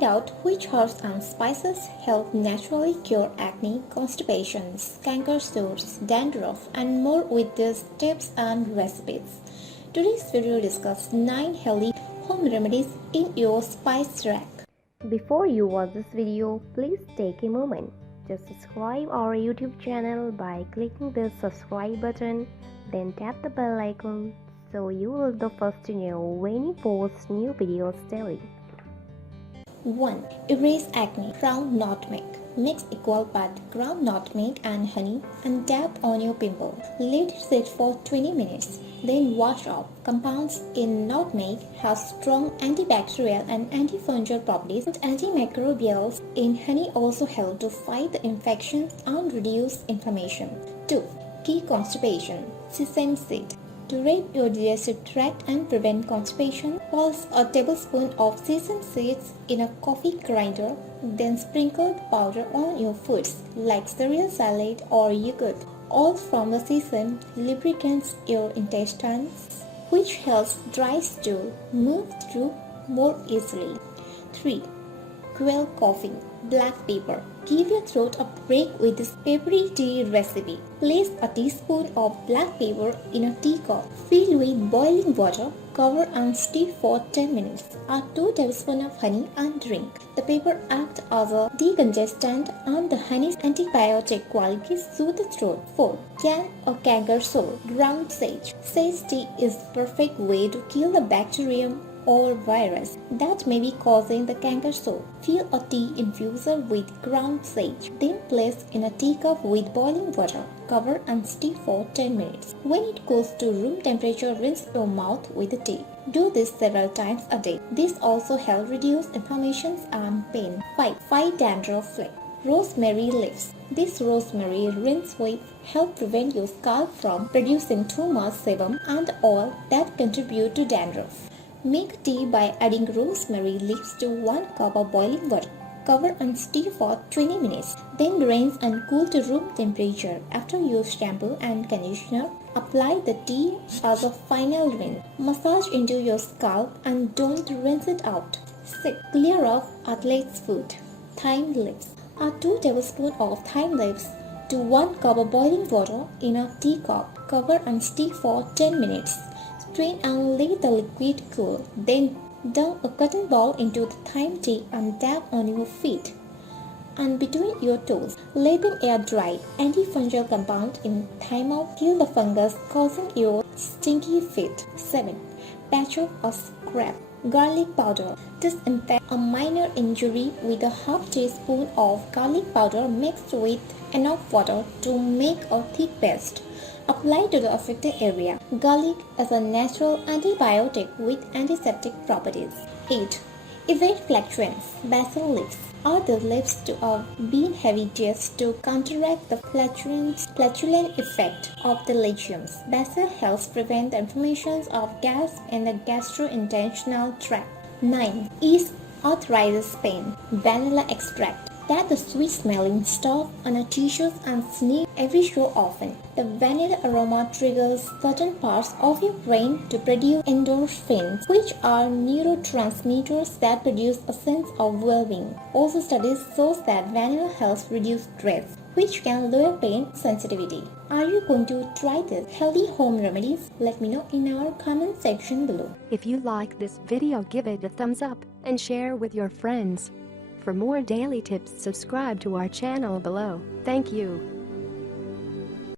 Find out which herbs and spices help naturally cure acne, constipation, canker sores, dandruff, and more with these tips and recipes. Today's video discusses 9 healthy home remedies in your spice rack. Before you watch this video, please take a moment. Just subscribe our YouTube channel by clicking the subscribe button, then tap the bell icon so you will be the first to know when we post new videos daily. 1. Erase acne. Ground nutmeg. Mix equal part ground nutmeg and honey and dab on your pimple. Let it sit for 20 minutes. Then wash off. Compounds in nutmeg have strong antibacterial and antifungal properties, and antimicrobials in honey also help to fight the infections and reduce inflammation. 2. Key constipation. Sesame seed. To rape your digestive tract and prevent constipation, pulse a tablespoon of sesame seeds in a coffee grinder, then sprinkle the powder on your foods like cereal, salad, or yogurt. All from the sesame lubricates your intestines, which helps dry stool move through more easily. 3. Quell coffee. Black pepper. Give your throat a break with this peppery tea recipe. Place a teaspoon of black pepper in a teacup. Fill with boiling water. Cover and stir for 10 minutes. Add 2 tablespoons of honey and drink. The pepper acts as a decongestant and the honey's antibiotic qualities soothe the throat. 4. Canker sore. Ground sage. Sage tea is the perfect way to kill the bacterium or virus that may be causing the canker sore. Fill a tea infuser with ground sage, then place in a teacup with boiling water. Cover and stir for 10 minutes. When it cools to room temperature, rinse your mouth with the tea. Do this several times a day. This also helps reduce inflammations and pain. 5 dandruff flakes. Rosemary leaves. This rosemary rinse with help prevent your scalp from producing too much sebum and oil that contribute to dandruff. Make tea by adding rosemary leaves to 1 cup of boiling water. Cover and stir for 20 minutes. Then rinse and cool to room temperature. After you shampoo and conditioner, apply the tea as a final rinse. Massage into your scalp and don't rinse it out. 6. Clear off athlete's foot. Thyme leaves. Add 2 tablespoons of thyme leaves to 1 cup of boiling water in a teacup. Cover and stir for 10 minutes. Strain and let the liquid cool. Then dump a cotton ball into the thyme tea and dab on your feet and between your toes. Let them air dry. Antifungal compound in thyme kill the fungus causing your stinky feet. 7. Patch up or scrap. Garlic powder. Disinfect a minor injury with a half teaspoon of garlic powder mixed with enough water to make a thick paste. Apply to the affected area. Garlic is a natural antibiotic with antiseptic properties. 8. Evade flatulence. Basil leaves. Add the leaves to a bean-heavy dish to counteract the flatulent effect of the legumes. Basil helps prevent the inflammations of gas in the gastrointestinal tract. 9. Ease arthritis pain. Vanilla extract. Add the sweet-smelling stuff on a tissues and sneeze every so often. The vanilla aroma triggers certain parts of your brain to produce endorphins, which are neurotransmitters that produce a sense of well-being. Also, studies show that vanilla helps reduce stress, which can lower pain sensitivity. Are you going to try this healthy home remedies? Let me know in our comment section below. If you like this video, give it a thumbs up and share with your friends. For more daily tips, subscribe to our channel below. Thank you.